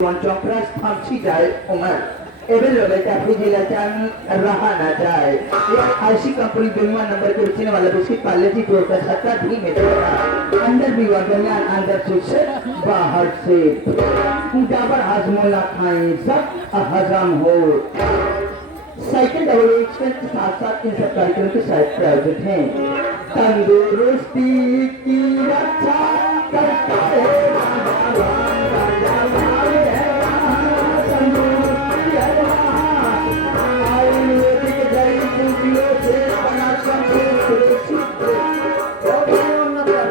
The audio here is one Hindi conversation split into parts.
চক্রাস ফাঁসি যায় उमर एवं बेटा फिजिला चान रहा ना जाए ये आईसी कंपनी दुनिया नंबर के बेचने वाला बिस्किट पार्ले जी जो का सत्ता भी में देता अंदर भी वरना अंदर से बाहर से डाबर हाजमोला खाएं सब हजम हो साइकिल डबल एक्सपेंस के साथ साथ इन सब कार्यक्रम के साथ प्रायोजित हैं तंदुरुस्ती की रक्षा करता है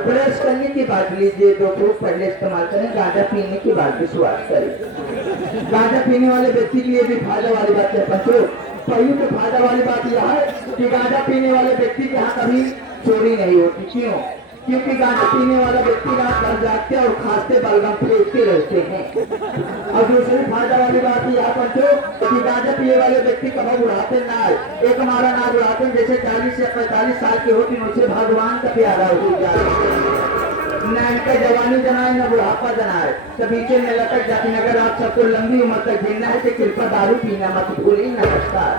ब्रश करने की बात लीजिए दो फूक पहले इस्तेमाल करें गांजा पीने की बात भी शुरुआत करें गांजा पीने वाले व्यक्ति के लिए भी फायदा वाली बात है बच्चों पहली तो फायदा वाली बात यह है कि गांजा पीने वाले व्यक्ति के यहाँ कभी चोरी नहीं होती क्यों क्योंकि गांजा पीने वाला व्यक्ति रात भर जागते और खांसते बलगम फेंकते रहते हैं और दूसरी फायदा वाली बात यह बच्चों कि गांजा पीने वाले व्यक्ति कभी उड़ाते ना एक हमारा नाम उड़ाते जैसे 40 या 45 साल के होती मुझसे भगवान का प्यारा हो जाए न इनका जवानी जनाए न बुढ़ापा जनाए तो बीचे में लटक जाती अगर आप सबको लंबी उम्र तक जीना है तो कृपा दारू पीना मत भूलिए। नमस्कार।